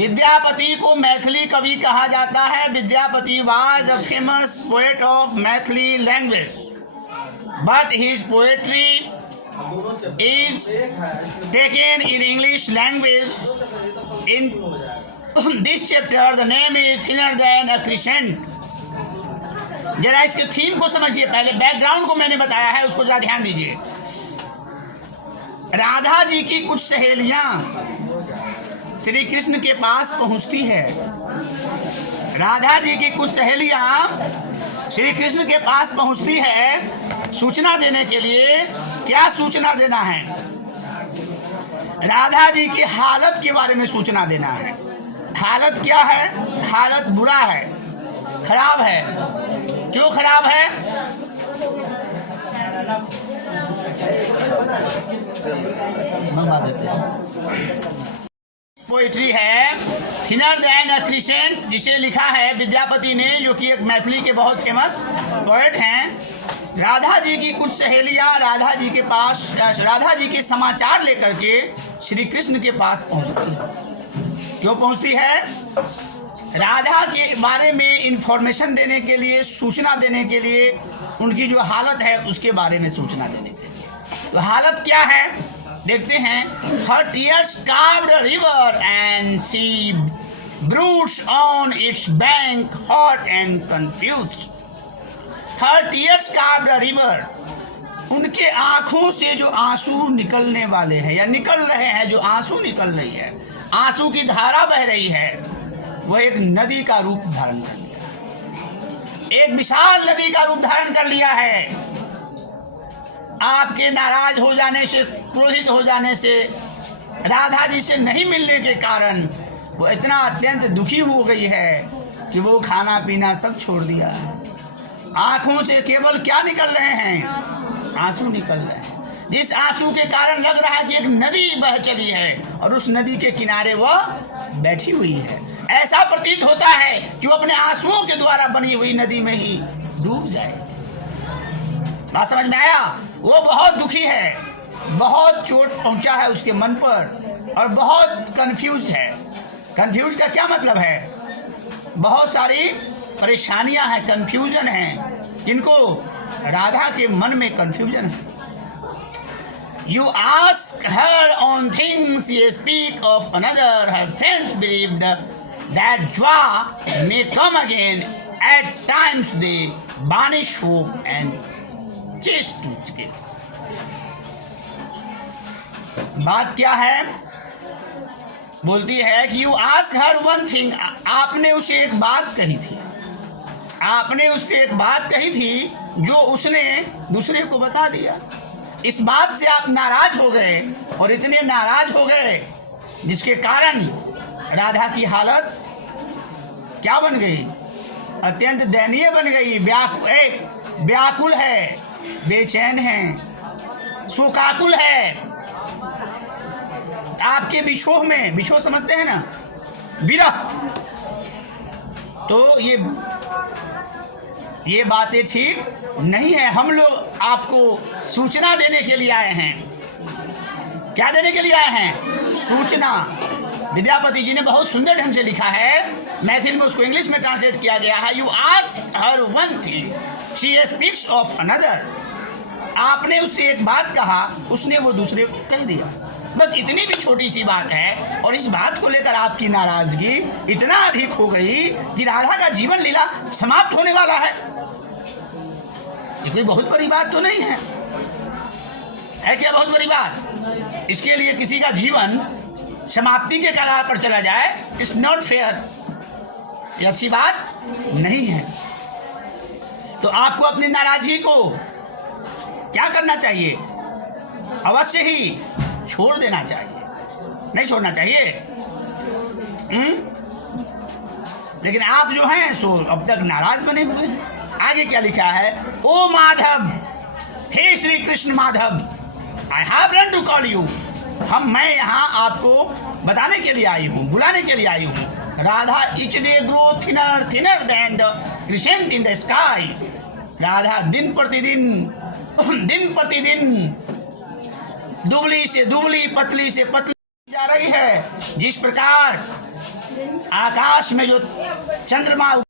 विद्यापति को मैथिली कवि कहा जाता है। Vidyapati was a famous poet of Maithili language, but his poetry is taken in English language. In this chapter the name is Thinner Than a Crescent. जरा इसके theme को समझिए, पहले बैकग्राउंड को मैंने बताया है, उसको जरा ध्यान दीजिए। राधा जी की कुछ सहेलियां श्री कृष्ण के पास पहुंचती है। राधा जी की कुछ सहेलियां श्री कृष्ण के पास पहुंचती है सूचना देने के लिए। क्या सूचना देना है? राधा जी की हालत के बारे में सूचना देना है। हालत क्या है? हालत बुरा है, खराब है। क्यों खराब है? मंगा देते हैं। पोइट्री है थिनर दैन अ क्रिसेंट, जिसे लिखा है विद्यापति ने, जो कि एक मैथिली के बहुत फेमस पोएट हैं। राधा जी की कुछ सहेलियां राधा जी के पास, राधा जी के समाचार लेकर के श्री कृष्ण के पास पहुंचती है। क्यों पहुंचती है? राधा के बारे में इंफॉर्मेशन देने के लिए, सूचना देने के लिए, उनकी जो हालत है उसके बारे में सूचना देने के लिए। तो हालत क्या है देखते हैं। Her tears carved a river and she broods on its bank, hot and confused. Her tears carved a river. उनके आंखों से जो आंसू निकलने वाले हैं या निकल रहे हैं, जो आंसू निकल रही है, आंसू की धारा बह रही है, वह एक नदी का रूप धारण कर लिया, एक विशाल नदी का रूप धारण कर लिया है। आपके नाराज हो जाने से, क्रोधित हो जाने से, राधा जी से नहीं मिलने के कारण वो इतना अत्यंत दुखी हो गई है कि वो खाना पीना सब छोड़ दिया है। आंखों से केवल क्या निकल रहे हैं? आंसू निकल रहे हैं, जिस आंसू के कारण लग रहा है कि एक नदी बह चली है और उस नदी के किनारे वो बैठी हुई है। ऐसा प्रतीत होता है कि वो अपने आंसुओं के द्वारा बनी हुई नदी में ही डूब जाए। बात समझ में आया? वो बहुत दुखी है, बहुत चोट पहुंचा है उसके मन पर और बहुत कंफ्यूज्ड है। कंफ्यूज का क्या मतलब है? बहुत सारी परेशानियां हैं, कंफ्यूजन है। किनको? राधा के मन में कंफ्यूजन है। You ask her on things, you speak of another. Her friends believed that joy may come again. At times they banish hope and chase to kiss. बात क्या है? बोलती है कि you ask her one thing. आपने उसे एक बात कही थी, आपने उससे एक बात कही थी जो उसने दूसरे को बता दिया। इस बात से आप नाराज हो गए और इतने नाराज हो गए जिसके कारण राधा की हालत क्या बन गई? अत्यंत दयनीय बन गई। व्याकुल है, बेचैन है, शोकाकुल है। आपके बिछोह में, बिछोह समझते हैं ना, विरह। तो ये बातें ठीक नहीं है। हम लोग आपको सूचना देने के लिए आए हैं। क्या देने के लिए आए हैं? सूचना। विद्यापति जी ने बहुत सुंदर ढंग से लिखा है, मैथिली में उसको इंग्लिश में ट्रांसलेट किया गया है। You ask her one thing, she speaks of another. आपने उससे एक बात कहा, उसने वो दूसरे को कह दिया। बस इतनी भी छोटी सी बात है और इस बात को लेकर आपकी नाराजगी इतना अधिक हो गई कि राधा का जीवन लीला समाप्त होने वाला है। ये कोई बहुत बड़ी बात तो नहीं है, है क्या बहुत बड़ी बात? इसके लिए किसी का जीवन समाप्ति के कगार पर चला जाए, इट्स नॉट फेयर। ये अच्छी बात नहीं है। तो आपको अपनी नाराजगी को क्या करना चाहिए? अवश्य ही छोड़ देना चाहिए, नहीं छोड़ना चाहिए। लेकिन आप जो हैं सो अब तक नाराज बने हुए हैं। आगे क्या लिखा है? ओ माधव, हे Shri Krishna Madhav, I have run to call you. मैं यहाँ आपको बताने के लिए आई हूँ, बुलाने के लिए आई हूँ। Radha each day grow thinner than the crescent in the sky. Radha दिन प्रतिदिन दुबली से दुबली, पतली से पतली जा रही है। जिस प्रकार आकाश में जो चंद्रमा